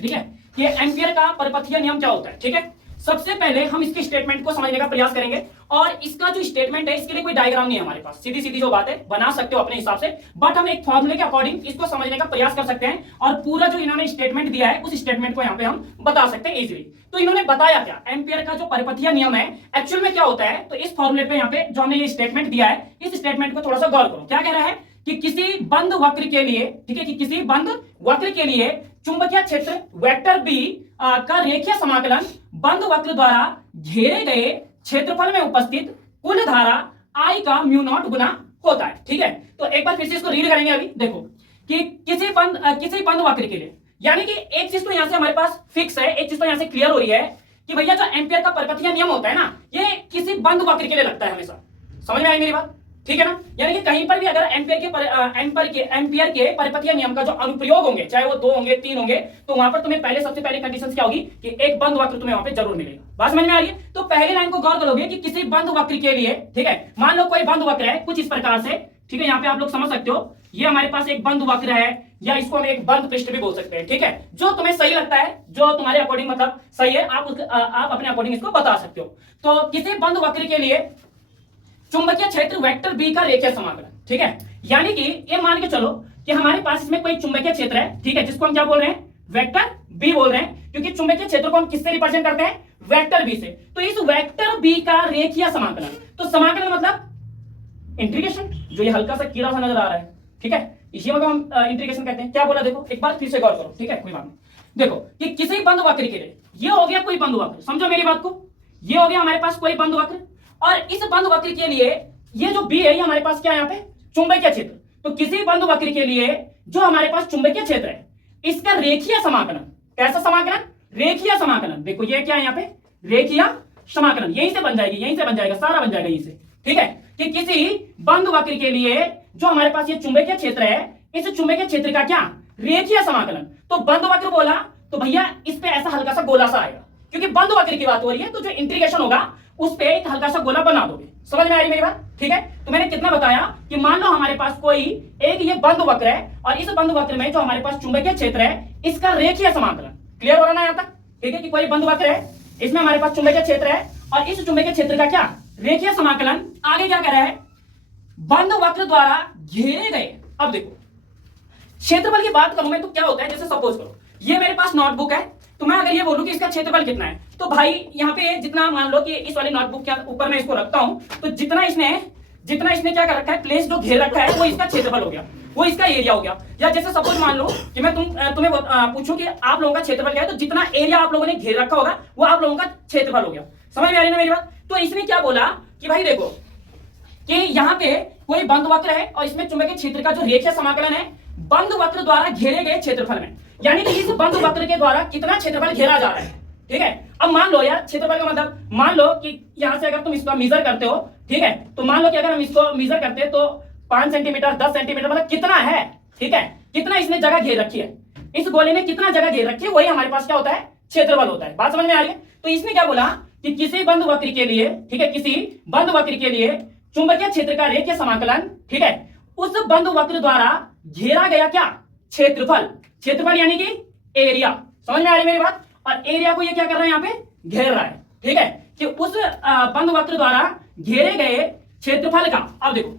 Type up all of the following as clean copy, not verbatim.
ठीक है, कि एम्पियर का परिपथीय नियम क्या होता है। ठीक है, सबसे पहले हम इसके स्टेटमेंट को समझने का प्रयास करेंगे, और इसका जो स्टेटमेंट है इसके लिए कोई डायग्राम नहीं है हमारे पास, सीधी सीधी जो बात है बना सकते हो अपने हिसाब से, बट हम एक फॉर्मूले के अकॉर्डिंग इसको समझने का प्रयास कर सकते हैं, और पूरा जो इन्होंने स्टेटमेंट दिया है उस स्टेटमेंट को यहाँ पे हम बता सकते हैं इजीली। तो इन्होंने बताया क्या, एम्पियर का जो परिपथीय नियम है एक्चुअल में क्या होता है, तो इस फॉर्मूले पे यहाँ पे जो हमने ये स्टेटमेंट दिया है, इस स्टेटमेंट को थोड़ा सा गौर करो। क्या कह रहा है कि किसी बंद वक्र के लिए, ठीक है, कि किसी बंद वक्र के लिए चुंबकीय क्षेत्र वेक्टर बी का रेखीय समाकलन बंद वक्र द्वारा घेरे गए क्षेत्रफल में उपस्थित कुल धारा I का म्यू नॉट गुना होता है। ठीक है, तो एक बार फिर से इसको रीड करेंगे। अभी देखो कि किसी बंद वक्र के लिए, यानी कि एक चीज तो यहां से हमारे पास फिक्स है, एक चीज तो यहां से क्लियर हो रही है कि भैया जो एम्पियर का परिपथीय नियम होता है ना, ये किसी बंद वक्र के लिए लगता है हमेशा। समझ में आई मेरी बात? ठीक है ना, यानी कि कहीं पर भी अगर एम्पियर के परिपथीय नियम का जो अनुप्रयोग होंगे, चाहे वो 2 होंगे 3 होंगे, तो वहां पर तुम्हें सबसे पहले कंडीशन क्या होगी कि एक बंद वक्र तुम्हें वहां पे जरूर मिलेगा। बात समझ में आ रही है? तो पहली लाइन को गौर करोगे कि किसी बंद वक्र के लिए, ठीक है, मान लो कोई बंद वक्र है कुछ इस प्रकार से, ठीक है, यहाँ पे आप लोग समझ सकते हो, ये हमारे पास एक बंद वक्र है, या इसको हम एक बंद पृष्ठ भी बोल सकते हैं। ठीक है, जो तुम्हें सही लगता है, जो तुम्हारे अकॉर्डिंग मतलब सही है, आप अपने अकॉर्डिंग इसको बता सकते हो। तो किसी बंद वक्र के लिए चुंबकीय क्षेत्र वेक्टर बी का रेखीय समाकलन, ठीक है, यानी कि ये मान के चलो कि हमारे पास इसमें कोई चुंबकीय क्षेत्र है, ठीक है, जिसको हम क्या बोल रहे हैं, वेक्टर बी बोल रहे हैं, क्योंकि चुंबकीय क्षेत्र को हम किससे रिप्रेजेंट करते हैं, वेक्टर बी से। तो इस वेक्टर बी का रेखीय समाकलन, तो समाकलन मतलब इंटीग्रेशन, जो ये हल्का सा कीड़ा सा नजर आ रहा है, ठीक है, इसी में हम इंटीग्रेशन कहते हैं। क्या बोला देखो, एक बार फिर से गौर करो, ठीक है, कोई बात नहीं। देखो कि किसी बंद वक्र के लिए, ये हो गया कोई बंद वक्र, समझो मेरी बात को, ये हो गया हमारे पास कोई बंद वक्र, और इस बंद वक्र के लिए ये जो बी है ये हमारे पास क्या है यहाँ पे, चुंबकीय क्षेत्र। तो किसी बंद वक्र के लिए जो हमारे पास चुंबकीय क्षेत्र है, इसका रेखीय समाकलन, कैसा समाकलन, रेखीय समाकलन। देखो ये क्या है यहाँ पे, रेखीय समाकलन, यहीं से बन जाएगी, यहीं से बन जाएगा, सारा बन जाएगा यहीं से। ठीक है, कि किसी बंद वक्र के लिए जो हमारे पास ये चुंबकीय क्षेत्र है, इस चुंबकीय क्षेत्र का क्या, रेखीय समाकलन। तो बंद वक्र बोला तो भैया इस पे ऐसा हल्का सा गोला सा आएगा, क्योंकि बंद वक्र की बात हो रही है, तो जो इंटीग्रेशन होगा उस पे एक हल्का सा गोला बना दोगे। समझ में आ रही मेरी बात? ठीक है, तो मैंने कितना बताया कि मान लो हमारे पास कोई एक ये बंद वक्र है, और इस बंद वक्र में जो हमारे पास चुंबकीय क्षेत्र है, इसका रेखीय समाकलन। क्लियर हो रहा ना यहाँ तक? ठीक है, कि कोई बंद वक्र है, इसमें हमारे पास चुंबकीय क्षेत्र है, और इस चुंबकीय क्षेत्र का क्या, रेखीय समाकलन। आगे क्या कह रहा है, बंद वक्र द्वारा घेरे गए। अब देखो क्षेत्रफल की बात करूं मैं तो क्या होता है, जैसे सपोज करो ये मेरे पास नोटबुक है, तो मैं अगर ये बोलूं कि इसका क्षेत्रफल कितना है, तो भाई यहाँ पे जितना, मान लो कि इस वाली नोटबुक के ऊपर मैं इसको रखता हूं, तो जितना इसने क्या कर रखा है, प्लेस जो घेर रखा है, वो इसका क्षेत्रफल हो गया, वो इसका एरिया हो गया। या जैसे सपोज मान लो कि मैं तुम्हें पूछूं कि आप लोगों का क्षेत्रफल क्या है, तो जितना एरिया आप लोगों ने घेर रखा होगा वो आप लोगों का क्षेत्रफल हो गया। समझ में आ रही ना मेरी बात? तो इसने क्या बोला कि भाई देखो कि यहाँ पे कोई बंद वक्र है, और इसमें चुंबकीय क्षेत्र का जो रेखीय समाकलन है बंद वक्र द्वारा घेरे गए क्षेत्रफल में, यानी कि इस बंद वक्र के द्वारा कितना क्षेत्रफल घेरा जा रहा है। ठीक है, अब मान लो यार क्षेत्रफल का मतलब, मान लो कि यहां से अगर तुम इसको मेजर करते हो, ठीक है, तो मान लो कि अगर हम इसको मेजर करते हैं तो 5 सेंटीमीटर 10 सेंटीमीटर मतलब कितना है, ठीक है, कितना इसने जगह घेर रखी है, इस गोले ने कितना जगह घेर रखी है, वही हमारे पास क्या होता है, क्षेत्रफल होता है। बात समझ में आ रही है? तो इसने क्या बोला कि किसी बंद वक्र के लिए, ठीक है, किसी बंद वक्र के लिए चुंबकीय क्षेत्र का रेखीय समाकलन, ठीक है, उस बंद वक्र द्वारा घेरा गया क्या, क्षेत्रफल। क्षेत्रफल यानी कि एरिया। समझ में आ रही मेरी बात? और एरिया को ये क्या कर रहा है, यहाँ पे घेर रहा है। ठीक है, कि उस बंद वक्र द्वारा घेरे गए क्षेत्रफल का, अब देखो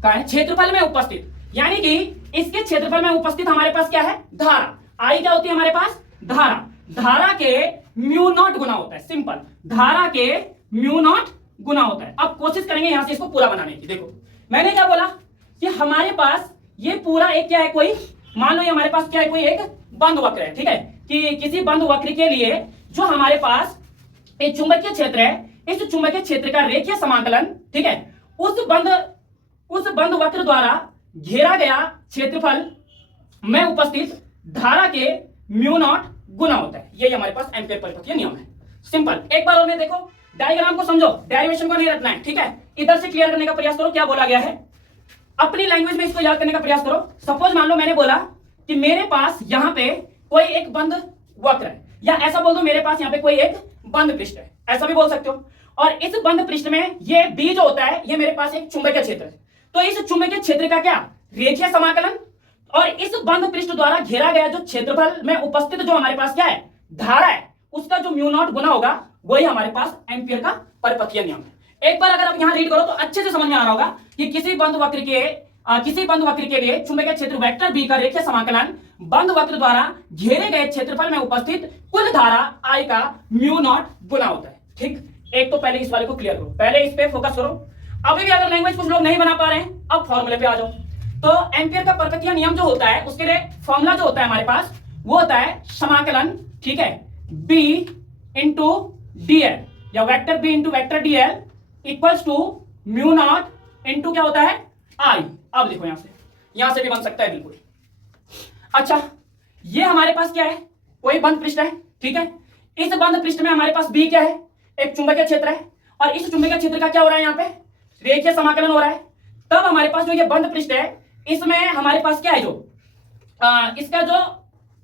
क्या है, क्षेत्रफल में उपस्थित, यानी कि इसके क्षेत्रफल में उपस्थित हमारे पास क्या है, धारा। आई क्या होती है हमारे पास, धारा। धारा के म्यू नॉट गुना होता है, सिंपल, धारा के म्यू नॉट गुना होता है। अब कोशिश करेंगे यहां से इसको पूरा बनाने की। देखो मैंने क्या बोला कि हमारे पास ये पूरा एक क्या है, कोई मान लो ये हमारे पास क्या है, कोई एक बंद वक्र है। ठीक है, कि किसी बंद वक्र के लिए जो हमारे पास एक चुंबकीय क्षेत्र है, इस चुंबकीय क्षेत्र का रेखीय समाकलन, ठीक है, उस बंद वक्र द्वारा घेरा गया क्षेत्रफल में उपस्थित धारा के म्यू नॉट गुना होता है। यही हमारे पास एम्पियर परिपथीय नियम है। सिंपल। एक बार और मैं देखो, डायग्राम को समझो, डेरिवेशन को नहीं रखना है। ठीक है, इधर से क्लियर करने का प्रयास करो क्या बोला गया है, अपनी लैंग्वेज में इसको याद करने का प्रयास करो। सपोज मान लो मैंने बोला कि मेरे पास यहां पे कोई एक बंद वक्र है, या ऐसा बोल दो मेरे पास यहां पे कोई एक बंद पृष्ठ है, ऐसा भी बोल सकते हो। और इस बंद पृष्ठ में ये बी जो होता है, ये मेरे पास एक चुंबकीय क्षेत्र है। तो इस चुंबकीय क्षेत्र का क्या, रेखीय समाकलन। और इस बंद पृष्ठ द्वारा घेरा गया जो क्षेत्रफल में उपस्थित जो हमारे पास क्या है, धारा है, उसका जो म्यू नॉट गुना होगा वही हमारे पास एम्पियर का परिपथीय नियम है। एक बार अगर आप यहां रीड करो तो अच्छे से समझ में आ रहा होगा कि किसी बंद वक्र के लिए चुंबकीय क्षेत्र वेक्टर बी का रेखीय समाकलन बंद वक्र द्वारा घेरे गए क्षेत्रफल में उपस्थित कुल धारा I का म्यू नॉट गुना होता है। ठीक, एक तो पहले इस वाले को क्लियर करो, पहले इस पे फोकस करो। अभी भी अगर लैंग्वेज कुछ लोग नहीं बना पा रहे हैं, अब फॉर्मूले पे आ जाओ। तो एम्पियर का परिपथीय नियम जो होता है उसके लिए फॉर्मूला जो होता है हमारे पास वो होता है समाकलन, ठीक है, B इंटू dl या vector B into vector dl equals to mu naught into क्या होता है I। अब देखो यहां से भी बन सकता है बिल्कुल। अच्छा, ये हमारे पास क्या है, कोई बंद पृष्ठ है, ठीक है। इस बंद पृष्ठ में हमारे पास B क्या है, एक चुंबकीय क्षेत्र है, और इस चुंबकीय क्षेत्र का क्या हो रहा है, यहाँ पे रेखीय समाकलन हो रहा है। तब हमारे पास जो ये बंद पृष्ठ है इसमें हमारे पास क्या है, जो इसका जो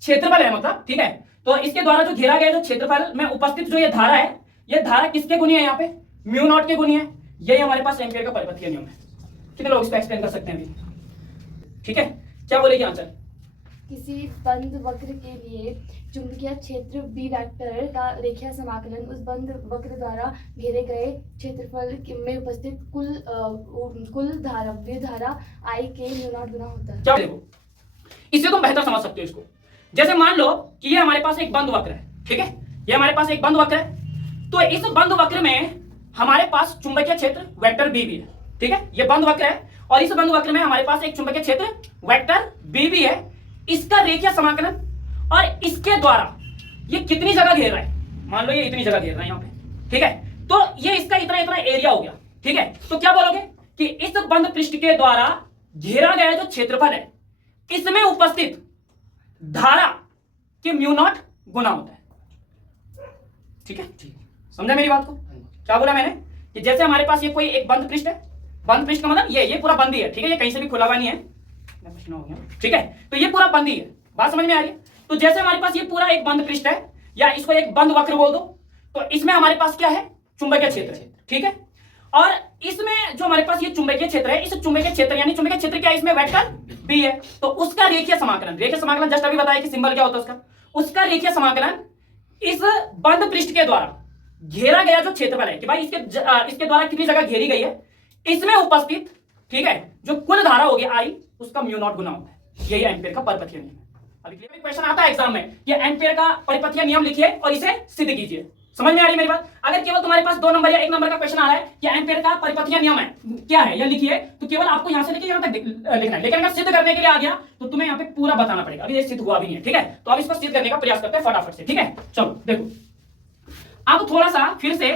क्षेत्रफल है, मतलब ठीक है, तो इसके द्वारा जो घेरा गया जो क्षेत्रफल में उपस्थित जो ये धारा है, ये धारा किसके गुनी है, यहाँ पे म्यू नॉट के गुनी है। यही हमारे पास एम्पियर का परिपथीय नियम है। कितने लोग इसको एक्सप्लेन कर सकते हैं अभी, ठीक है, क्या बोलेगी आंसर। किसी बंद वक्र के लिए चुंबकीय क्षेत्र बी वेक्टर का रेखीय समाकलन उस बंद वक्र द्वारा घेरे गए क्षेत्रफल में उपस्थित कुल धारा विधारा I के म्यू नॉट गुना होता है। क्या देखो, इससे तुम बेहतर समझ सकते हो इसको। जैसे मान लो कि ये हमारे पास एक बंद वक्र है, ठीक है, ये हमारे पास एक बंद वक्र है। तो इस बंद वक्र में हमारे पास चुंबकीय क्षेत्र वेक्टर बी भी है, ठीक है, ये बंद वक्र है, और इस बंद वक्र में हमारे पास एक चुंबकीय क्षेत्र वेक्टर बी भी है। इसका रेखीय समाकलन, और इसके द्वारा ये कितनी जगह घेर रहा है, मान लो ये इतनी जगह घेर रहा है यहाँ पे, ठीक है, तो ये इसका इतना इतना एरिया हो गया, ठीक है। तो क्या बोलोगे कि इस बंद पृष्ठ के द्वारा घेरा गया जो क्षेत्रफल है इसमें उपस्थित धारा के म्यू नॉट गुना होता है, ठीक है। समझा मेरी बात को। क्या बोला मैंने कि जैसे हमारे पास ये कोई एक बंद पृष्ठ है, बंद पृष्ठ का मतलब ये पूरा बंद ही है, ठीक है, ये कहीं से भी खुला हुआ नहीं है, ठीक है, तो ये पूरा बंद ही है। बात समझ में आ रही है। तो जैसे हमारे पास ये पूरा एक बंद पृष्ठ है, या इसको एक बंद वक्र बोल दो, तो इसमें हमारे पास क्या है, चुंबकीय क्षेत्र है, ठीक है। और इसमें जो हमारे पास ये चुंबकीय क्षेत्र है, इस चुंबकीय क्षेत्र यानी चुंबकीय क्षेत्र क्या है, इसमें वेक्टर बी है, तो उसका रेखीय समाकलन जस्ट अभी बताया कि सिंबल क्या होता है उसका रेखीय समाकलन इस बंद पृष्ठ के द्वारा घेरा गया जो क्षेत्रफल है कि भाई इसके द्वारा कितनी जगह घेरी गई है, इसमें उपस्थित, ठीक है, जो कुल धारा होगी I, उसका म्यू नॉट गुना होता है। यही एम्पियर का परिपथीय नियम है। अभी क्वेश्चन आता है एग्जाम में कि एम्पियर का परिपथीय नियम लिखिए और इसे सिद्ध कीजिए। समझ में आ रही है मेरी बात। अगर केवल तुम्हारे पास 2 नंबर या 1 नंबर का क्वेश्चन आ रहा है कि एम्पियर का परिपथीय नियम है क्या है, यह लिखिए, तो केवल आपको यहां से लेके यहां तक लिखना है। लेकिन अगर सिद्ध करने के लिए आ गया तो तुम्हें यहाँ पे पूरा बताना पड़ेगा। अभी ये सिद्ध हुआ भी नहीं है, ठीक है, तो अब इसको सिद्ध करने का प्रयास करते हैं फटाफट से, ठीक है। चलो देखो, अब थोड़ा सा फिर से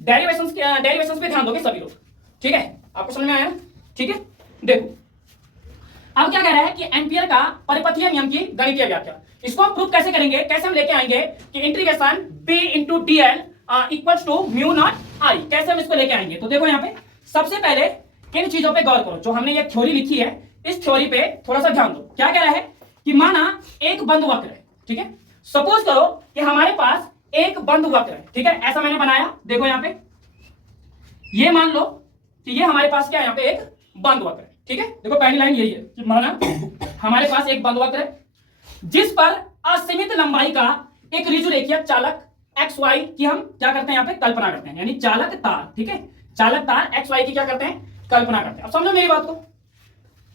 डेरिवेशंस पे ध्यान दोगे सभी लोग, ठीक है, आपको समझ में आया ना, ठीक है। देखो अब क्या कह रहा है कि एम्पियर का परिपथीय नियम की गणितीय व्याख्या, इसको हम प्रूव कैसे करेंगे, कैसे हम लेके आएंगे कि integration b into D L equals to mu naught I, कैसे हम इसको लेके आएंगे। तो देखो यहाँ पे सबसे पहले इन चीजों पे गौर करो, जो हमने ये थ्योरी लिखी है इस थ्योरी पे थोड़ा सा ध्यान दो। क्या कह रहा है कि माना एक बंद वक्र है, ठीक है, सपोज करो कि हमारे पास एक बंद वक्र है, ठीक है, ऐसा मैंने बनाया। देखो यहाँ पे ये मान लो कि ये हमारे पास क्या है, यहाँ पे एक बंद वक्र है, ठीक है। देखो पहली लाइन यही है कि माना हमारे पास एक बंद वक्र है जिस पर असीमित लंबाई का एक ऋजु रेखीय चालक XY की हम क्या करते हैं, यहाँ पे कल्पना करते हैं, यानी चालक तार, ठीक है, चालक तार XY की क्या करते हैं, कल्पना करते हैं। अब समझो मेरी बात को,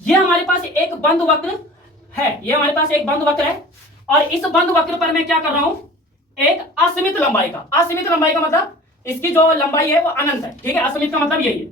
ये हमारे पास एक बंद वक्र है, ये हमारे पास एक बंद वक्र है, और इस बंद वक्र पर मैं क्या कर रहा हूं, एक असीमित लंबाई का मतलब इसकी जो लंबाई है वो अनंत है, ठीक है, असीमित का मतलब यही है।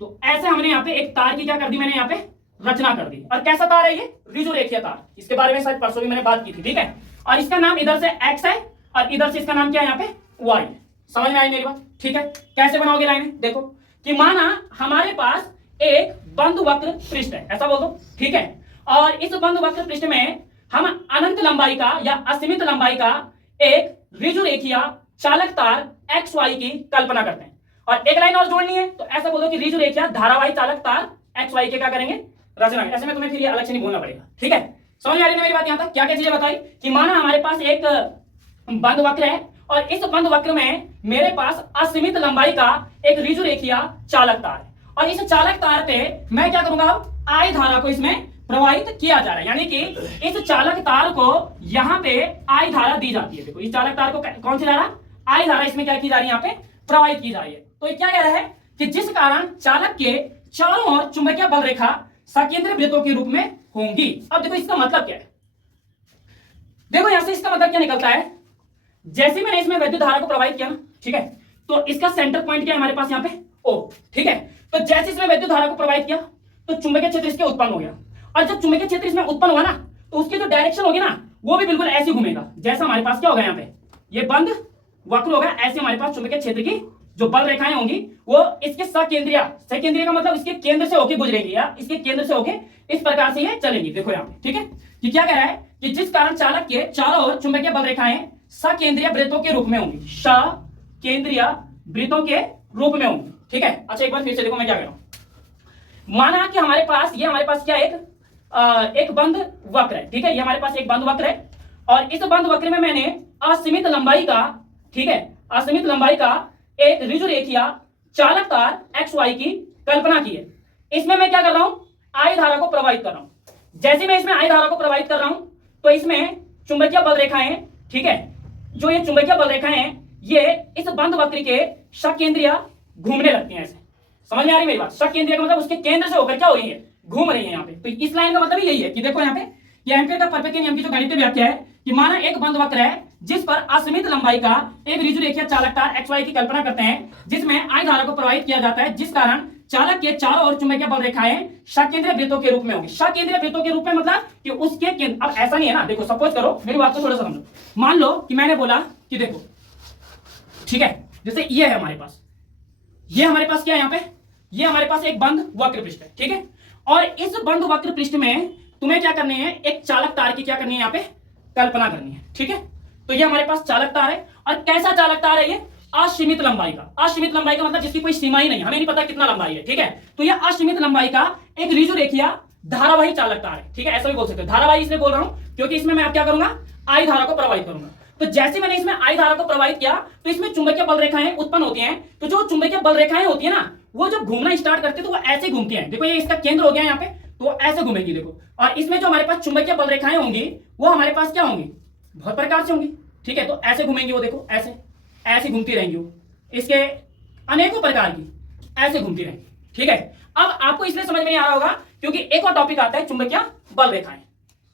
तो ऐसे हमने यहाँ पे एक तार की क्या कर दी, मैंने यहाँ पे रचना कर दी। और कैसा तार है ये, ऋजु रेखीय तार, इसके बारे में शायद परसों भी मैंने बात की थी, ठीक है। और इसका नाम इधर से x है और इधर से इसका नाम क्या है, यहाँ पे y है। समझ में आई मेरी बात, ठीक है। कैसे बनाओगे लाइन, देखो कि माना हमारे पास एक बंद वक्र पृष्ठ है, ऐसा बोल दो, ठीक है, और इस बंद वक्र पृष्ठ में हम अनंत लंबाई का या असीमित लंबाई का एक ऋजु रेखीय चालक तार XY की कल्पना करते हैं। और एक लाइन और जोड़नी है, तो ऐसा बोलो कि ऋजु रेखीय धारावाही चालक तार XY के क्या करेंगे, रचना। ऐसे में तुम्हें फिर ये अलग से नहीं बोलना पड़ेगा, ठीक है। समझ में आ रही है मेरी बात। यहाँ तक क्या क्या चीजें बताई कि माना हमारे पास एक बंद वक्र है और इस बंद वक्र में मेरे पास असीमित लंबाई का एक ऋजु रेखीय चालक तार है, और इस चालक तार पे मैं क्या करूंगा, I धारा को इसमें प्रवाहित किया जा रहा है, यानी कि इस चालक तार को यहां पे आई धारा दी जाती है। देखो इस चालक तार को कौन सी धारा, आई धारा इसमें क्या की जा रही है, यहाँ पे प्रवाहित की जा रही है। तो ये क्या कह रहा है कि जिस कारण चालक के चारों ओर चुंबकीय बल रेखा सकेंद्रीय वृत्तों के रूप में होंगी। अब देखो इसका मतलब क्या है, देखो यहां से इसका मतलब क्या निकलता है, जैसे मैंने इसमें विद्युत धारा को प्रवाहित किया, ठीक है, तो इसका सेंटर पॉइंट क्या है हमारे पास यहाँ पे ओ, ठीक है। तो जैसे इसमें विद्युत धारा को प्रवाहित किया तो चुंबकीय क्षेत्र इसके उत्पन्न हो गया, और जब चुंबकीय क्षेत्र इसमें उत्पन्न हुआ ना तो उसकी जो डायरेक्शन होगी ना वो भी बिल्कुल ऐसे घूमेगा जैसा हमारे पास क्या होगा यहाँ पे ये बंद वक्र होगा। ऐसे हमारे पास चुंबकीय क्षेत्र की जो बल रेखाएं होंगी वो इसके सकेंद्रीय का मतलब इसके केंद्र से होकर गुजरेंगी या इसके केंद्र से होकर इस प्रकार से ये चलेंगी। देखो यहाँ पे, ठीक है, कि क्या कह रहा है कि जिस कारण चालक के चारों ओर चुंबकीय बल रेखाएं सकेंद्रीय वृत्तों के रूप में होंगी, सकेंद्रीय वृत्तों के रूप में होंगी, ठीक है। अच्छा एक बार फिर से देखो मैं क्या कह रहा हूं, माना कि हमारे पास क्या एक बंद वक्र है, ठीक है, ये हमारे पास एक बंद वक्र है, और इस बंद वक्र में मैंने असीमित लंबाई का, ठीक है, असीमित लंबाई का एक ऋजु रेखीय चालक तार XY की कल्पना की है। इसमें मैं क्या कर रहा हूं, आई धारा को प्रवाहित कर रहा हूं। जैसे मैं इसमें आई धारा को प्रवाहित कर रहा हूं तो इसमें चुंबकीय बल रेखाएं, ठीक है, जो ये चुंबकीय बल रेखाएं हैं ये इस बंद वक्र के सकेंद्रीय घूमने लगती हैं। ऐसे समझ में आ रही मेरी बात, सकेंद्रीय का मतलब उसके केंद्र से होकर क्या हो रही है, घूम रही है यहाँ पे। तो इस लाइन का मतलब यही है कि देखो यहाँ पे ये एम्पीयर का परपेचुअल नियम की जो गणितीय व्याख्या है कि माना एक बंद वक्र है जिस पर असीमित लंबाई का एक ऋजु रेखीय चालक तार XY की कल्पना करते हैं, जिसमें आई धारा को प्रवाहित किया जाता है, जिस कारण चालक के चारों ओर चुंबकीय बल रेखाएं सकेंद्रीय वृत्तों के रूप में होंगी। सकेंद्रीय वृत्तों के रूप में मतलब कि उसके केंद्र, अब ऐसा नहीं है ना, देखो सपोज करो मेरी बात को थोड़ा सा समझो, मान लो कि मैंने बोला कि देखो, ठीक है, जैसे ये है हमारे पास, ये हमारे पास क्या है यहाँ पे, ये हमारे पास एक बंद वक्र पृष्ठ है, ठीक है, और इस बंद वक्र पृष्ठ में तुम्हें क्या करनी है, एक चालक तार की क्या करनी है यहाँ पे कल्पना करनी है, ठीक है। तो ये हमारे पास चालक तार है, और कैसा चालक तार है ये, असीमित लंबाई का। असीमित लंबाई का मतलब जिसकी कोई सीमा ही नहीं, हमें नहीं पता कितना लंबाई है, ठीक है। तो ये असीमित लंबाई का एक ऋजु रेखीय धारावाही चालक तार है, ठीक है, ऐसा भी बोल सकते हो। धारावाही इसलिए बोल रहा हूं क्योंकि इसमें मैं अब क्या करूंगा, आई धारा को प्रवाहित करूंगा। तो जैसे मैंने इसमें आई धारा को प्रवाहित किया तो इसमें चुंबकीय बल रेखाएं उत्पन्न होती हैं। तो जो चुंबकीय बल रेखाएं होती है ना वो जब घूमना स्टार्ट करते हैं तो वो ऐसे घूमती हैं। देखो ये इसका केंद्र हो गया यहाँ पे, तो ऐसे घूमेंगी देखो, और इसमें जो हमारे पास चुंबकीय बल रेखाएं होंगी वो हमारे पास क्या होंगी, बहुत प्रकार से होंगी, ठीक है। तो ऐसे घूमेंगी वो, देखो ऐसे ऐसे घूमती रहेंगी वो, इसके अनेकों प्रकार की ऐसे घूमती रहेंगी, ठीक है। अब आपको इसलिए समझ में नहीं आ रहा होगा क्योंकि एक और टॉपिक आता है चुंबकीय बल रेखाएं,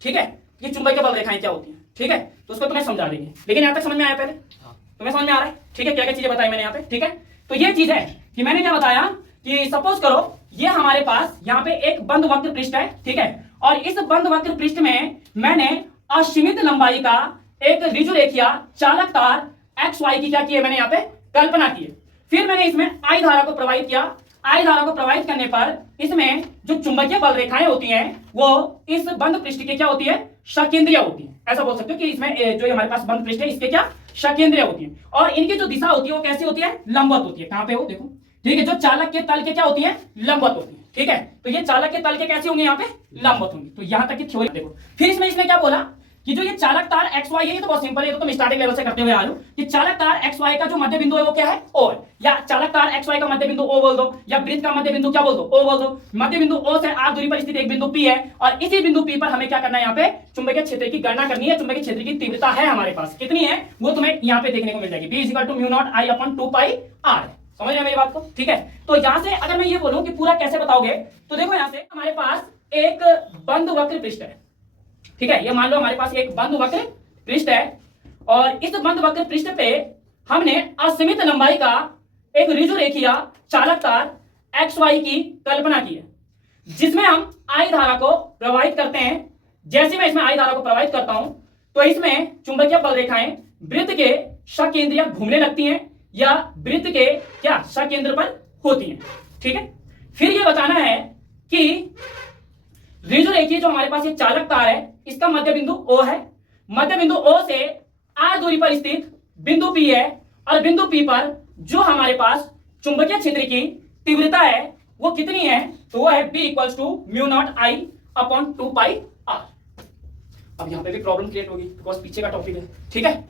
ठीक है, ये चुंबकीय बल रेखाएं क्या होती हैं, ठीक है, तो उसको तुम्हें समझा देंगे। लेकिन यहाँ तक समझ में आया पहले, तुम्हें समझ में आ रहा है, ठीक है, क्या क्या चीजें बताई मैंने यहाँ पे, ठीक है। तो ये चीज है कि मैंने क्या बताया कि सपोज करो ये हमारे पास यहाँ पे एक बंद वक्र पृष्ठ है, ठीक है, और इस बंद वक्र पृष्ठ में मैंने असीमित लंबाई का एक ऋजु रेखीय चालक तार XY की क्या की है, मैंने यहाँ पे कल्पना की है। फिर मैंने इसमें आई धारा को प्रवाहित किया। आई धारा को प्रवाहित करने पर इसमें जो चुंबकीय बल रेखाएं होती हैं वो इस बंद पृष्ठ के क्या होती है, सकेंद्रीय होती है। ऐसा बोल सकते हो कि इसमें जो हमारे पास बंद पृष्ठ है इसके क्या सकेंद्रीय होती है, और इनकी जो दिशा होती है वो कैसी होती है, लंबवत होती है। कहां पे हो देखो, ठीक है, जो चालक के तल के क्या होती है, लंबवत होती है, ठीक है। तो ये चालक के तल के कैसे होंगे, यहाँ पे लंबवत होंगी। तो यहां तक की थ्योरी देखो। फिर इसमें क्या बोला कि जो ये चालक तार XY है, ये तो बहुत सिंपल है, ये तो तुम स्टार्टिंग लेवल से करते हुए आ रहे हो कि चालक तार XY का जो मध्य बिंदु है वो क्या है, O है, या चालक तार XY का मध्य बिंदु O बोल दो, या वृत्त का मध्य बिंदु क्या बोल दो, O बोल दो। मध्य बिंदु O से r दूरी पर स्थित एक बिंदु P है, और इसी बिंदु P पर हमें क्या करना है, यहाँ पे चुंबकीय क्षेत्र की गणना करनी है। चुंबकीय क्षेत्र की तीव्रता है हमारे पास, कितनी है वो तुम्हें यहाँ पे देखने को मिल जाएगी, B = μ0I/2πr। समझ रहे मेरी बात को, ठीक है। तो यहाँ से अगर मैं ये बोलूं कि पूरा कैसे बताओगे, तो देखो यहाँ से हमारे पास एक बंद वक्र पृष्ठ है, ठीक है, ये मान लो हमारे पास एक बंद वक्र पृष्ठ है, और इस बंद वक्र पृष्ठ पे हमने असीमित लंबाई का एक ऋजु रेखीय चालक तार XY की कल्पना की है, जिसमें हम आई धारा को प्रवाहित करते हैं। जैसे मैं इसमें आई धारा को प्रवाहित करता हूं तो इसमें चुंबकीय बल रेखाएं वृत्त के सकेंद्रीय घूमने लगती हैं या वृत्त के क्या सकेंद्र पर होती हैं, ठीक है। फिर ये बताना है कि ऋजु रेखीय जो हमारे पास ये चालक तार है इसका मध्य बिंदु O है, मध्य बिंदु O से r दूरी पर स्थित बिंदु P है, और बिंदु P पर जो हमारे पास चुंबकीय क्षेत्र की तीव्रता है वो कितनी है, तो वो है B = μ0I/2πr। अब यहाँ पे भी प्रॉब्लम क्रिएट होगी बिकॉज पीछे का टॉपिक है, ठीक है।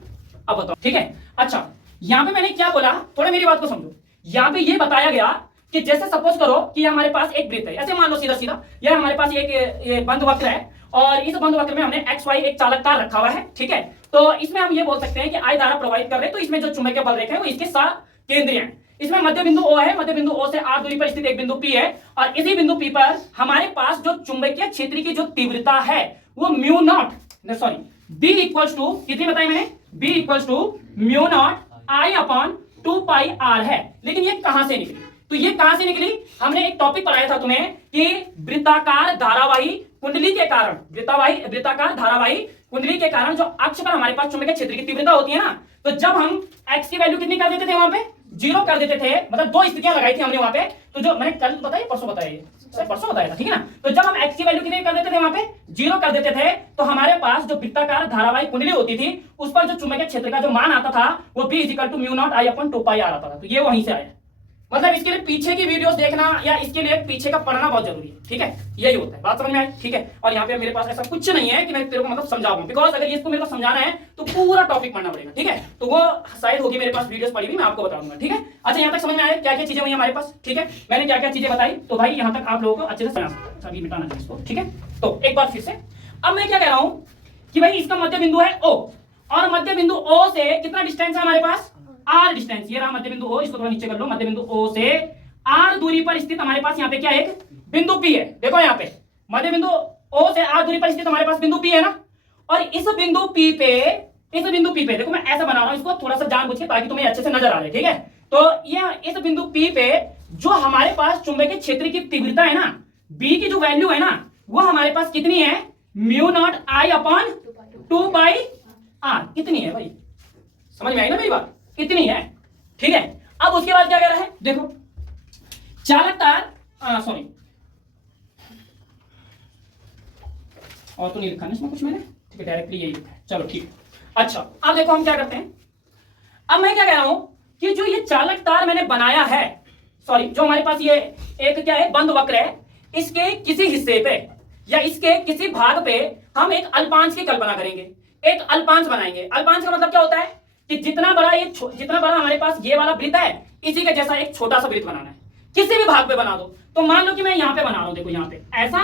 अब बताओ, ठीक है। अच्छा यहाँ पे मैंने क्या बोला, थोड़ा मेरी बात को समझो। यहाँ पे ये बताया गया कि जैसे सपोज करो कि हमारे पास एक वृत्त है, ऐसे मान लो सीधा सीधा, यह हमारे पास ये बंद वक्र है और इस बंद वक्र में हमने एक्स वाई एक चालक तार रखा हुआ है, ठीक है। तो इसमें हम ये बोल सकते हैं कि आई धारा प्रवाहित कर रहे हैं, तो इसमें जो चुंबकीय बल रेखा है वो इसके साथ केंद्रीय है। इसमें मध्य बिंदु O है, मध्य बिंदु O से r दूरी पर स्थित एक बिंदु P है और इसी बिंदु P पर हमारे पास जो चुंबकीय क्षेत्र की जो तीव्रता है वो mu naught B equals to कितनी बताई मैंने, B equals to mu naught I upon 2 pi r है। लेकिन ये कहां से निकली, तो ये कहां से निकली, हमने एक टॉपिक पढ़ाया था तुम्हें कि वृत्ताकार धारावाही कुंडली के कारण, वृत्ताकार धारावाही कुंडली के कारण जो अक्ष पर हमारे पास चुंबकीय क्षेत्र की तीव्रता होती है ना, तो जब हम x की वैल्यू कितनी कर देते थे वहां पे, 0 कर देते थे, मतलब दो स्थितियां लगाई थी हमने वहां पे, तो जो मैंने कल बताया परसों बताया, परसों बताया था, ठीक है ना। तो जब हम x की वैल्यू कितनी कर देते थे वहां पे 0 कर देते थे, तो हमारे पास जो वृत्ताकार धारावाही कुंडली होती थी उस पर जो चुंबकीय क्षेत्र का जो मान आता था वो B equal to mu naught I upon 2 pi r आता था। तो ये वहीं से आया, मतलब इसके लिए पीछे की वीडियोस देखना या इसके लिए पीछे का पढ़ना बहुत जरूरी है, ठीक है, यही होता है, बात समझ में आई, ठीक है। और यहाँ पे मेरे पास ऐसा कुछ नहीं है कि मैं तेरे को मतलब समझाऊंगा, बिकॉज अगर इसको मेरे को समझाना है तो पूरा टॉपिक पढ़ना पड़ेगा, ठीक है। तो वो शायद होगी मेरे पास वीडियोस पड़ी हुई, मैं आपको बता दूंगा, ठीक है। अच्छा, यहाँ तक समझ में आया क्या क्या चीजें हुई हमारे पास, ठीक है, मैंने क्या क्या चीजें बताई, तो भाई यहाँ तक आप लोगों को अच्छे से समझ, अभी मिटाना चाहिए इसको, ठीक है। तो एक बार फिर से, अब मैं क्या कह रहा हूँ कि भाई इसका मध्य बिंदु है O और मध्य बिंदु O से कितना डिस्टेंस है हमारे पास, r डिस्टेंस, ये रहा मध्य बिंदु O, इसको थोड़ा नीचे कर लो, मध्य बिंदु O से r दूरी पर स्थित हमारे पास यहाँ पे क्या एक बिंदु P है, देखो यहाँ पे मध्य बिंदु O से r दूरी पर स्थित हमारे पास बिंदु P है ना, और इस बिंदु P पे देखो मैं ऐसा बना रहा हूं इसको थोड़ा सा जानबूझ के ताकि तुम्हें अच्छे से नजर आ रहे, ठीक है। तो ये इस बिंदु P पे जो हमारे पास चुंबकीय क्षेत्र की तीव्रता है ना, B की जो वैल्यू है ना, वो हमारे पास कितनी है, mu naught I upon 2 pi r, कितनी है भाई, समझ में आई ना मेरी बात, कितनी है, ठीक है। अब उसके बाद क्या कह रहा है, देखो चालक तार, सॉरी और तो नहीं लिखा ना इसमें कुछ मैंने, ठीक है, डायरेक्टली यही लिखा है, चलो ठीक है। अच्छा, अब देखो हम क्या करते हैं, अब मैं क्या कह रहा हूं कि जो ये चालक तार मैंने बनाया है, सॉरी जो हमारे पास ये एक क्या है बंद वक्र है, इसके किसी हिस्से पे या इसके किसी भाग पे हम एक अल्पांश की कल्पना करेंगे, एक अल्पांश बनाएंगे। अल्पांश का मतलब क्या होता है कि जितना बड़ा हमारे पास ये वाला वृत्त है, इसी के जैसा एक छोटा सा वृत्त बनाना है, किसी भी भाग पे बना दो। तो मान लो कि मैं यहाँ पे बना रहा हूं, देखो यहाँ पे ऐसा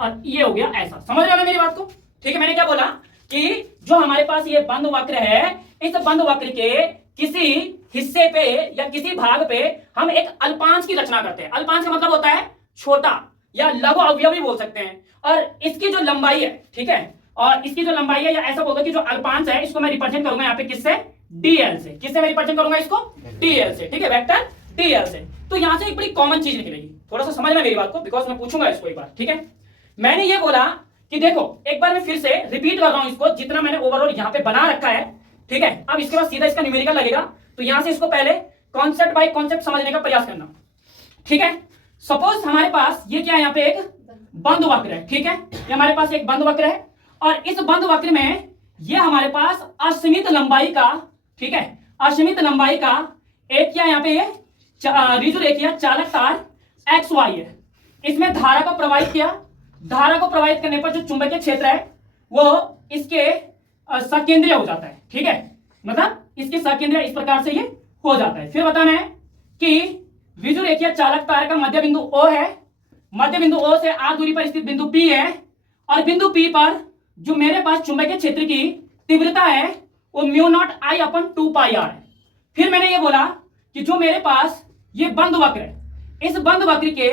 और ये हो गया ऐसा, समझ रहे हो मेरी बात को, ठीक है। मैंने क्या बोला कि जो हमारे पास ये बंद वक्र है, इस बंद वक्र के किसी हिस्से पे या किसी भाग पे हम एक अल्पांश की रचना करते हैं। अल्पांश का मतलब होता है छोटा या लघु अवयवी बोल सकते हैं, और इसकी जो लंबाई है, ठीक है, और इसकी जो लंबाई है या ऐसा बोल दो कि जो अल्पांश है इसको मैं रिप्रेजेंट करूंगा यहाँ पे किससे, dl से, किससे मैं रिप्रेजेंट करूंगा इसको, dl से, ठीक है, वेक्टर dl से। तो यहां से एक बड़ी कॉमन चीज निकलेगी, थोड़ा सा समझना मेरी बात को, बिकॉज मैं पूछूंगा इसको एक बार, ठीक है। मैंने ये बोला कि देखो एक बार मैं फिर से रिपीट कर रहा हूं इसको, जितना मैंने ओवरऑल यहाँ पे बना रखा है, ठीक है। अब इसके बाद सीधा इसका न्यूमेरिकल लगेगा, तो यहां से इसको पहले कॉन्सेप्ट बाय कॉन्सेप्ट समझने का प्रयास करना, ठीक है। सपोज हमारे पास ये क्या है, यहाँ पे एक बंद वक्र है, ठीक है, ये हमारे पास एक बंद वक्र है, और इस बंद वक्र में ये हमारे पास असीमित लंबाई का, ठीक है, असीमित लंबाई का एक क्या यहाँ पे ये रिजु रेखीय चालक तार XY है। इसमें धारा को प्रवाहित किया, धारा को प्रवाहित करने पर जो चुंबकीय क्षेत्र है वो इसके सकेंद्रीय हो जाता है, ठीक है, मतलब इसके सकेंद्रीय इस प्रकार से ये हो जाता है। फिर बताना है कि विजु रेखीय चालक तार का मध्य बिंदु O है, मध्य बिंदु O से r दूरी पर स्थित बिंदु P है, और बिंदु P पर जो मेरे पास चुंबकीय क्षेत्र की तीव्रता है वो mu naught I upon 2 pi r है। फिर मैंने ये बोला कि जो मेरे पास ये बंद वक्र है, इस बंद वक्र के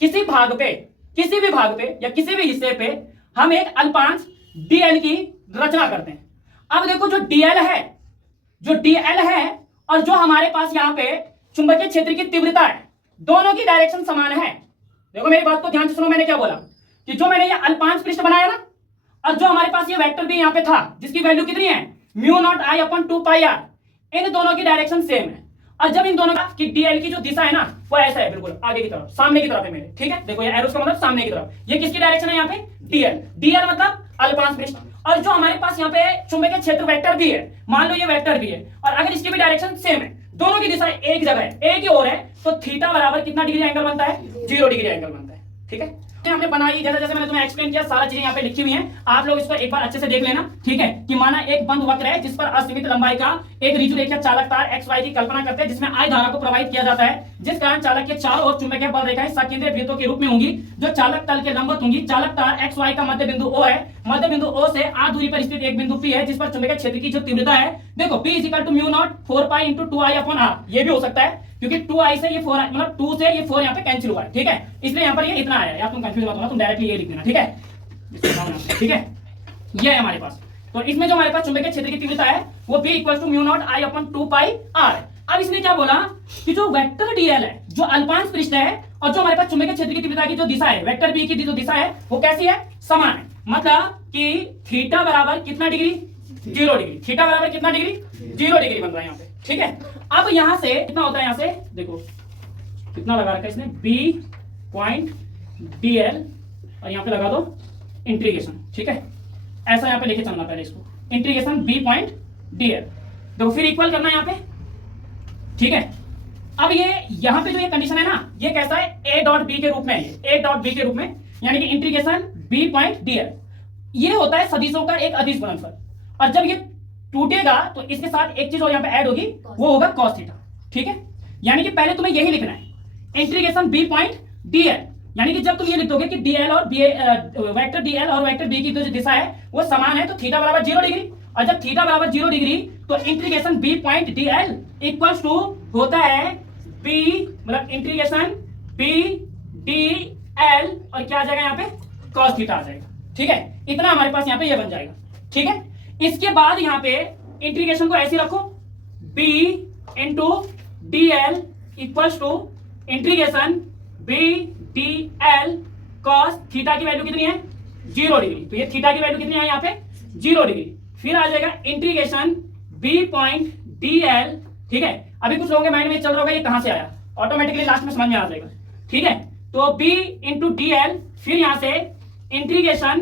किसी भाग पे, किसी भी भाग पे या किसी भी हिस्से पे हम एक अल्पांश dl की रचना करते हैं। अब देखो जो dl है और जो हमारे पास यहाँ पे चुंबकीय क्षेत्र की तीव्रता है, दोनों की डायरेक्शन समान है। देखो मेरी बात को ध्यान से सुनो, मैंने क्या बोला कि जो मैंने ये अल्पांश पृष्ठ बनाया ना, और जो हमारे पास ये वेक्टर भी यहाँ पे था जिसकी वैल्यू कितनी है, mu naught I upon 2 pi r, इन दोनों की डायरेक्शन सेम है। और जब इन दोनों की dl की जो दिशा है ना वो ऐसा है, बिल्कुल आगे की तरफ, सामने की तरफ है मेरे, ठीक है। देखो ये एरोस का मतलब सामने की तरफ, ये किसकी डायरेक्शन है यहाँ पे, dl मतलब अल्पांश पृष्ठ। और जो हमारे पास यहाँ पे चुंबकीय क्षेत्र वेक्टर भी है, मान लो ये वेक्टर भी है, और अगर इसकी भी डायरेक्शन सेम है, दोनों की दिशा एक जगह है, एक ही ओर है, तो थीटा बराबर कितना डिग्री एंगल बनता है, 0 डिग्री एंगल बनता है, ठीक है। हमने बनाई, जैसे जैसे मैंने तुम्हें एक्सप्लेन किया, सारा चीजें यहाँ पे लिखी हुई हैं, आप लोग इसको एक बार अच्छे से देख लेना, ठीक है। कि माना एक बंद वक्र है जिस पर असीमित लंबाई का एक ऋजु रेखीय चालक तार XY की कल्पना करते हैं, जिसमें I धारा को प्रवाहित किया जाता है, जिस कारण चालक के चारों ओर चुंबकीय बल रेखाएं सकेंद्रीय वृत्तों के रूप में होंगी जो चालक तल के लंबवत होंगी। चालक तार XY का मध्य बिंदु O है, मध्य बिंदु O से r दूरी पर स्थित एक बिंदु P है जिस पर चुंबकीय क्षेत्र की जो तीव्रता है, देखो P = μ0 4π × 2I/r, ये भी हो सकता है क्योंकि 2I से ये 4 मतलब 2 से ये 4 यहाँ पे कैंसिल हुआ है, ठीक है, इसलिए यहाँ पर ये इतना आया है। यार तुम कंफ्यूज मत होना, तुम डायरेक्टली ये लिख देना, ठीक है, ठीक है। ये है हमारे पास, तो इसमें जो हमारे पास चुंबकीय क्षेत्र की तीव्रता है वो B = μ0 I/2πr है। अब इसने क्या बोला कि जो वेक्टर dl है, जो अल्पांश पृष्ठ है, और जो हमारे पास चुंबकीय क्षेत्र की तीव्रता की जो दिशा है, वेक्टर B की जो दिशा है वो कैसी है, समान है। मतलब कि थीटा बराबर कितना डिग्री, 0 डिग्री, थीटा बराबर कितना डिग्री, 0 डिग्री बन रहा है यहाँ पे, ठीक है। अब यहां से कितना होता है, यहां से देखो कितना लगा रखा है इसने, B.dl और यहां पे लगा दो इंटीग्रेशन, ठीक है, ऐसा यहां पे लेके चलना पहले इसको, इंटीग्रेशन B.dl, देखो फिर इक्वल करना है यहां पे, ठीक है। अब ये यहां पे जो ये कंडीशन है ना, ये कैसा है, A.B के रूप में है, A.B के रूप में, यानी कि इंटीग्रेशन B.dl, ये होता है सदिशों का एक अदिश गुणनफल, और जब ये टूटेगा तो इसके साथ एक चीज और यहाँ पे ऐड होगी, वो होगा cos थीटा, ठीक है। यानी कि पहले तुम्हें यही लिखना है, इंटीग्रेशन B.dl, यानी कि जब तुम ये लिख दोगे कि dl और वेक्टर dl और वेक्टर b की जो दिशा है वो समान है, तो थीटा बराबर 0 डिग्री, और जब थीटा बराबर 0 डिग्री तो इंटीग्रेशन B.dl इक्वल्स टू होता है b, मतलब इंटीग्रेशन B.dl और क्या आ जाएगा यहाँ पे, cos थीटा आ जाएगा, ठीक है। इतना हमारे पास यहाँ पे ये बन जाएगा, ठीक है। इसके बाद यहाँ पे इंटीग्रेशन को ऐसे रखो, B × dl equals to integration B.dl cos theta की वैल्यू कितनी है, 0 डिग्री, तो ये थीटा की वैल्यू कितनी है यहाँ पे, 0 डिग्री। फिर आ जाएगा इंटीग्रेशन B.dl, ठीक है। अभी कुछ लोगों के माइंड में चल रहा होगा ये कहां से आया, ऑटोमेटिकली लास्ट में समझ में आ जाएगा, ठीक है। तो B × dl, फिर यहां से इंटीग्रेशन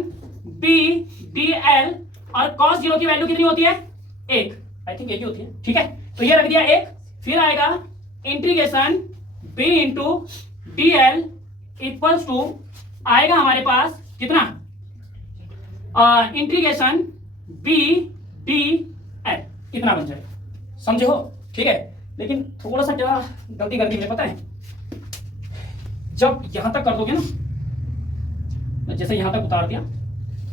B.dl और cos 0 की वैल्यू कितनी होती है, 1, आई थिंक 1 ही होती है, ठीक है। तो ये रख दिया 1, फिर आएगा integration B × dl equals to आएगा हमारे पास कितना, इंटीग्रेशन B.dl, इतना बन जाएगा, समझे हो, ठीक है। लेकिन थोड़ा सा क्या गलती कर दी मैंने, पता है, जब यहां तक कर दोगे ना, जैसे यहां तक उतार दिया,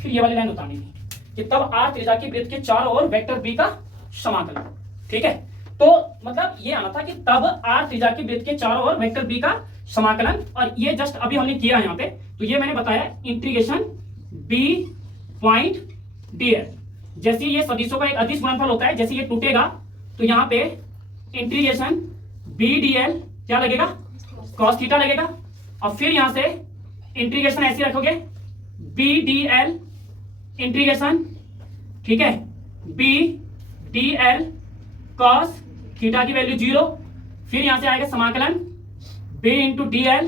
फिर ये वाली लाइन उतारनी थी कि तब r त्रिज्या की वृत्त के चारों ओर वेक्टर b का समाकलन, ठीक है। तो मतलब ये आना था कि तब r त्रिज्या की वृत्त के चारों ओर वेक्टर b का समाकलन, और ये जस्ट अभी हमने किया यहाँ पे, तो ये मैंने बताया इंटीग्रेशन B.dl, जैसे ये सदिशों का एक अदिश गुणनफल होता है, जैसे ये टूटेगा तो यहाँ पे इंटीग्रेशन B.dl क्या लगेगा, cos थीटा लगेगा, और फिर यहाँ से इंटीग्रेशन ऐसे रखोगे B.dl इंटीग्रेशन, ठीक है, B.dl cos थीटा की वैल्यू 0, फिर यहां से आएगा समाकलन B × dl,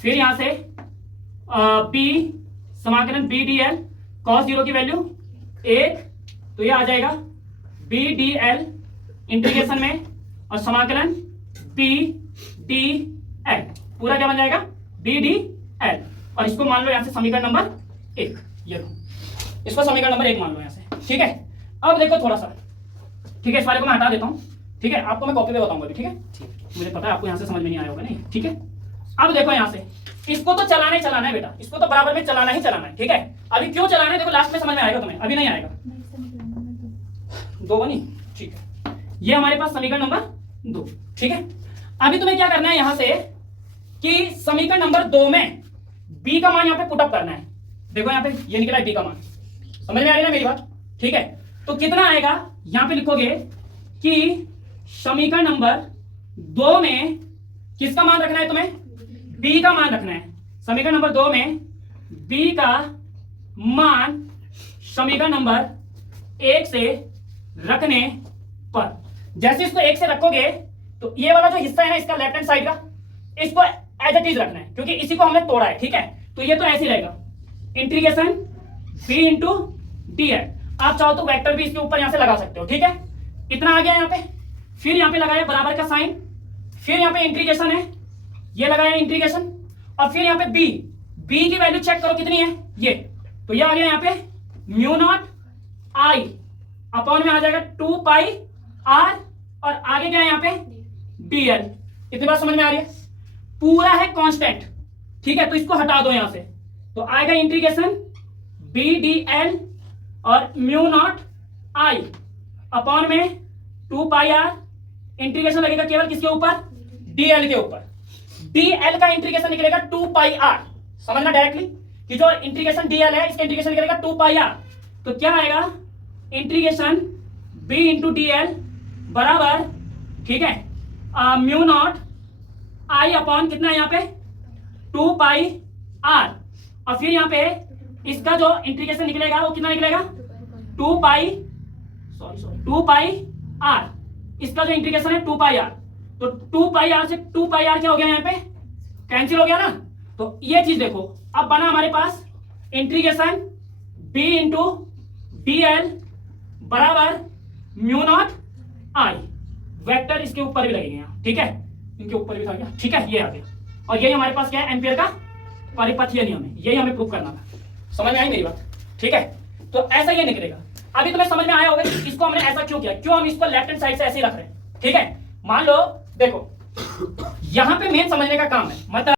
फिर यहां से B समाकलन B.dl cos 0 की वैल्यू 1, तो ये आ जाएगा B.dl इंटीग्रेशन में और समाकलन B.dl, पूरा क्या बन जाएगा, B.dl, और इसको मान लो यहां से समीकरण नंबर 1, ये लो, इसको समीकरण नंबर 1 मान लो यहां से, ठीक है। अब देखो थोड़ा सा, ठीक है, इस वाले को मैं हटा देता हूं, ठीक है, आपको मैं कॉपी पे बताऊंगा अभी, ठीक है, मुझे पता है आपको यहां से समझ में नहीं आया होगा, नहीं, ठीक है। अब देखो यहां से इसको तो चलाना है बेटा, इसको तो बराबर में चलाना है, ठीक है। अभी क्यों चलाना है देखो, लास्ट में समझ में आएगा तुम्हें, अभी नहीं आएगा, 2 बनी, ठीक है, ये हमारे पास समीकरण नंबर 2, ठीक है। अभी तुम्हें क्या करना है यहां से कि समीकरण नंबर 2 में b का मान यहां पे पुटअप करना है, देखो यहां पे ये निकला है b का मान, समझ में आ रही है ना मेरी बात, ठीक है। तो कितना आएगा, यहां पे लिखोगे कि समीकरण नंबर 2 में किसका मान रखना है तुम्हें, b का मान रखना है। समीकरण नंबर 2 में b का मान समीकरण नंबर 1 से रखने पर, जैसे इसको 1 से रखोगे तो ये वाला जो हिस्सा है ना इसका लेफ्ट हैंड साइड का, इसको एज इट इज रखना है क्योंकि इसी को हमने तोड़ा है, ठीक है। तो ये तो ऐसे ही रहेगा, इंटीग्रेशन B × dl, आप चाहो तो वेक्टर भी इसके ऊपर यहां से लगा सकते हो, ठीक है। इतना आ गया यहाँ पे, फिर यहाँ पे लगाया बराबर का साइन, फिर यहाँ पे इंटीग्रेशन है, ये लगाया इंटीग्रेशन, और फिर यहाँ पे बी की वैल्यू चेक करो कितनी है ये, तो ये आ गया यहाँ पे म्यू नॉट आई अपॉन में आ जाएगा 2 पाई आर, और आगे क्या है यहाँ पे dl। इतनी बात समझ में आ रही है? पूरा है कांस्टेंट, ठीक है, तो इसको हटा दो यहां से, तो आएगा इंटीग्रेशन बी डी एल और म्यू नॉट आई अपॉन में 2 पाई आर, इंटीग्रेशन लगेगा केवल किसके ऊपर, dl के ऊपर। dl का इंटीग्रेशन निकलेगा 2 पाई आर, समझना डायरेक्टली कि जो इंटीग्रेशन dl है इसका इंटीग्रेशन निकलेगा 2 पाई आर, तो क्या आएगा integration b into D L बराबर, ठीक है, म्यू नॉट आई अपॉन कितना है यहाँ पे 2 पाई आर, और फिर यहाँ पे इसका जो इंटीग्रेशन निकलेगा वो कितना निकलेगा 2 पाई आर, इसका जो इंटीग्रेशन है 2 पाई आर, तो 2 पाई आर से 2 पाई आर क्या हो गया यहाँ पे कैंसिल हो गया ना। तो ये चीज देखो, अब बना हमारे पास integration b into D L बराबर म्यू नॉट आई, वेक्टर इसके ऊपर भी लगेंगे यहाँ, ठीक है, इनके ऊपर भी था क्या, ठीक है, ये आ गया, और यही हमारे पास क्या है एम्पियर का परिपथीय नियम है, यही हमें प्रूव करना था। समझ में आई मेरी बात, ठीक है, तो ऐसा ये निकलेगा। अभी तुम्हें समझ में आया होगा कि इसको हमने ऐसा क्यों किया, क्यों हम इसको लेफ्ट हैंड साइड से ऐसे ही रख रहे हैं, ठीक है। मान लो देखो यहाँ पे मेन समझने का काम है, मतलब